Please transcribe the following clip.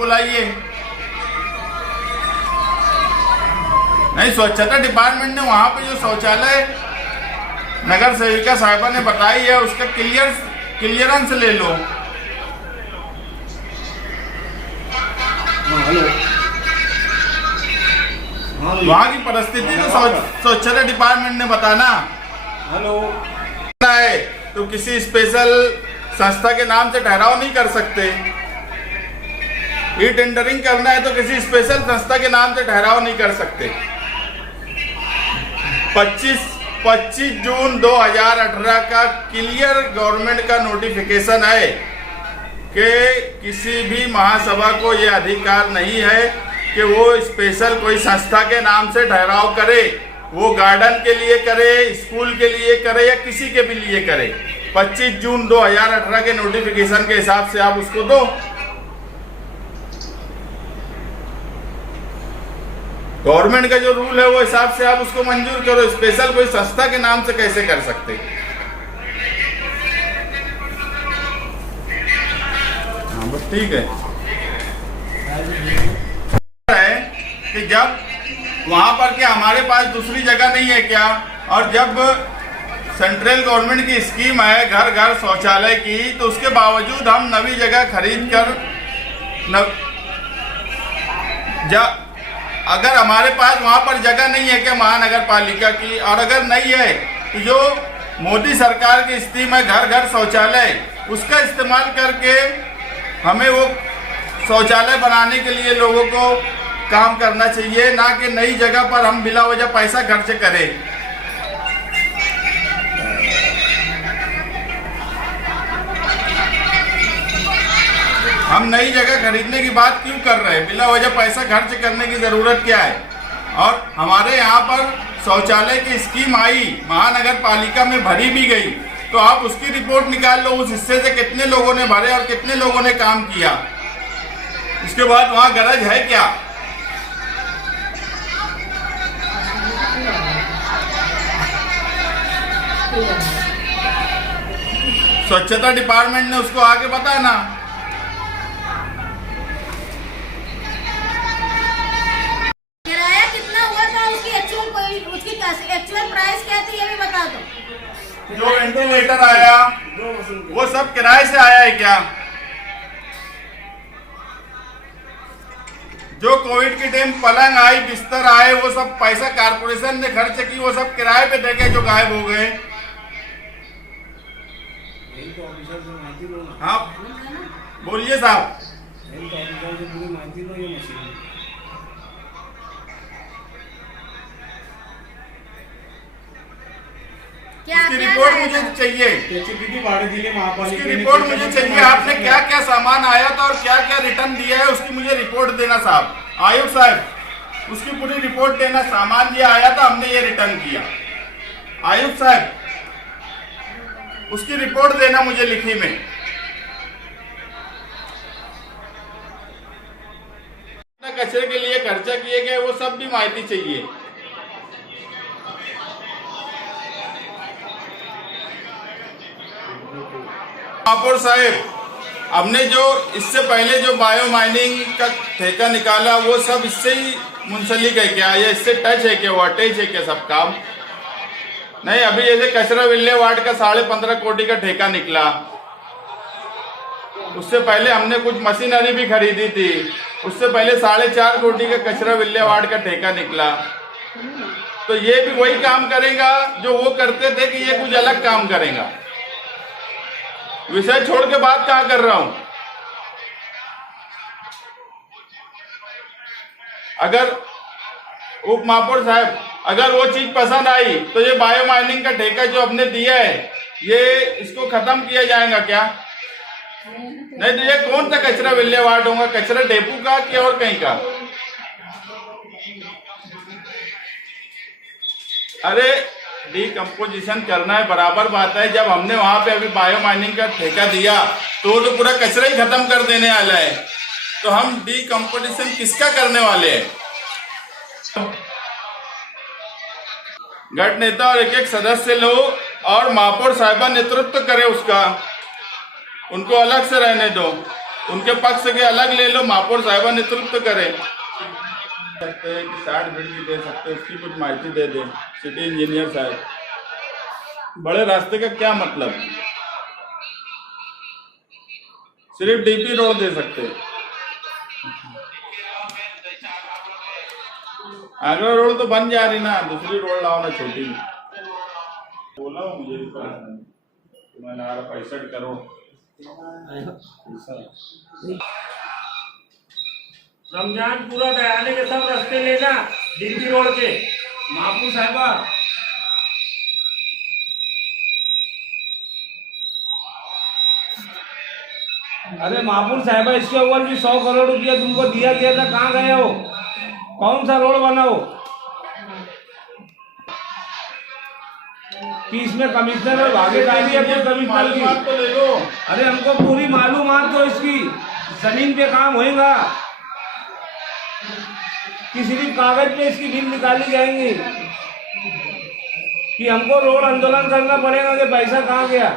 बुलाइए। नहीं, स्वच्छता डिपार्टमेंट ने वहां पे जो शौचालय नगर सेविका साहिबा ने बताई है उसका क्लियरेंस ले लो। वहाँ की परिस्थिति तो स्वच्छता डिपार्टमेंट ने बताना। है तो किसी स्पेशल संस्था के नाम से ठहराव नहीं कर सकते। ई टेंडरिंग करना है तो किसी स्पेशल संस्था के नाम से ठहराव नहीं कर सकते। 25 जून 2018 का क्लियर गवर्नमेंट का नोटिफिकेशन है कि किसी भी महासभा को यह अधिकार नहीं है कि वो स्पेशल कोई संस्था के नाम से ठहराव करे। वो गार्डन के लिए करे, स्कूल के लिए करे या किसी के भी लिए करे। 25 जून 2018 के नोटिफिकेशन के हिसाब से आप उसको दो। गवर्नमेंट का जो रूल है वो हिसाब से आप उसको मंजूर करो। स्पेशल कोई संस्था के नाम से कैसे कर सकते? हाँ बस ठीक है कि जब वहां पर क्या हमारे पास दूसरी जगह नहीं है क्या? और जब सेंट्रल गवर्नमेंट की स्कीम है घर घर शौचालय की, तो उसके बावजूद हम नवी जगह खरीद कर अगर हमारे पास वहां पर जगह नहीं है क्या महानगर पालिका की, और अगर नहीं है तो जो मोदी सरकार की स्कीम है घर घर शौचालय, उसका इस्तेमाल करके हमें वो शौचालय बनाने के लिए लोगों को काम करना चाहिए, ना कि नई जगह पर हम बिला वजह पैसा खर्च करें। हम नई जगह खरीदने की बात क्यों कर रहे हैं? बिला वजह पैसा खर्च करने की जरूरत क्या है? और हमारे यहाँ पर शौचालय की स्कीम आई, महानगर पालिका में भरी भी गई, तो आप उसकी रिपोर्ट निकाल लो, उस हिस्से से कितने लोगों ने भरे और कितने लोगों ने काम किया। उसके बाद वहाँ गरज है क्या? स्वच्छता डिपार्टमेंट ने उसको आगे बताना। किराया कितना हुआ था, उसकी एक्चुअल प्राइस क्या थी ये भी बता दो। जो वेंटिलेटर आया वो सब किराए से आया है क्या? जो कोविड के टाइम पलंग आई, बिस्तर आए, वो सब पैसा कारपोरेशन ने खर्च की, वो सब किराए पे देके जो गायब हो गए। हाँ बोलिए साहब। उसकी रिपोर्ट मुझे चाहिए। उसकी रिपोर्ट मुझे चाहिए। आपने क्या क्या सामान आया था और क्या क्या रिटर्न दिया है, उसकी मुझे रिपोर्ट देना साहब। आयुक्त साहब उसकी पूरी रिपोर्ट देना। सामान ये आया था, हमने ये रिटर्न किया। आयुक्त साहब उसकी रिपोर्ट देना मुझे लिखी में। कचरे के लिए खर्चा किए गए वो सब भी माहिती चाहिए। महापौर साहब, हमने जो इससे पहले जो बायो माइनिंग का ठेका निकाला वो सब इससे ही मुंसलिक है क्या? ये इससे टच है क्या? वो अटैच है क्या सब काम? नहीं, अभी जैसे कचरा विल्लेवाड़ का 15.5 कोटी का ठेका निकला, उससे पहले हमने कुछ मशीनरी भी खरीदी थी। उससे पहले 4.5 कोटी का कचरा विल्लेवाड़ का ठेका निकला। तो ये भी वही काम करेगा जो वो करते थे कि ये कुछ अलग काम करेगा? विषय छोड़ के बात कहाँ कर रहा हूं। अगर उप महापौर साहब अगर वो चीज पसंद आई तो ये बायो माइनिंग का ठेका जो हमने दिया है ये इसको खत्म किया जाएगा क्या? नहीं तो ये कौन सा कचरा विल्लेवाड़ होगा? कचरा डेपू का कि और कहीं का? अरे डीकम्पोजिशन करना है, बराबर बात है। जब हमने वहां पे अभी बायो माइनिंग का ठेका दिया तो पूरा कचरा ही खत्म कर देने वाला है, तो हम डीकम्पोजिशन किसका करने वाले हैं? गट नेता और एक सदस्य लो और महापौर साहिबा नेतृत्व करे उसका, उनको अलग से रहने दो। उनके पक्ष के अलग ले लो, महापौर साहिबा नेतृत्व करें। सकते हैं कि 60 फीट की दे सकते हैं, उसकी कुछ माहिती दे दें सिटी इंजीनियर साहब। बड़े रास्ते का क्या मतलब, सिर्फ डीपी रोड दे सकते हैं। आगरा रोड तो बन जा रही ना, दूसरी रोड लाओ ना छोटी। बोला मुझे भी तो मैंने 65 करोड़ रमजान पूरा दयाने के सब रास्ते लेना डीपी रोड के। महापुर साहिबा अरे महापुर साहिबा इसके ऊपर भी 100 करोड़ रुपया तुमको दिया गया था, कहाँ गए हो? कौन सा रोड बनाओ कि इसमें कमिश्नर और भागीदारी है कोई कमिश्नर की? तो ले लो। अरे हमको पूरी मालूमात तो इसकी जमीन पे काम होएगा कि सिर्फ कागज पे इसकी बिल निकाली जाएंगी कि हमको रोड आंदोलन करना पड़ेगा कि पैसा कहाँ गया?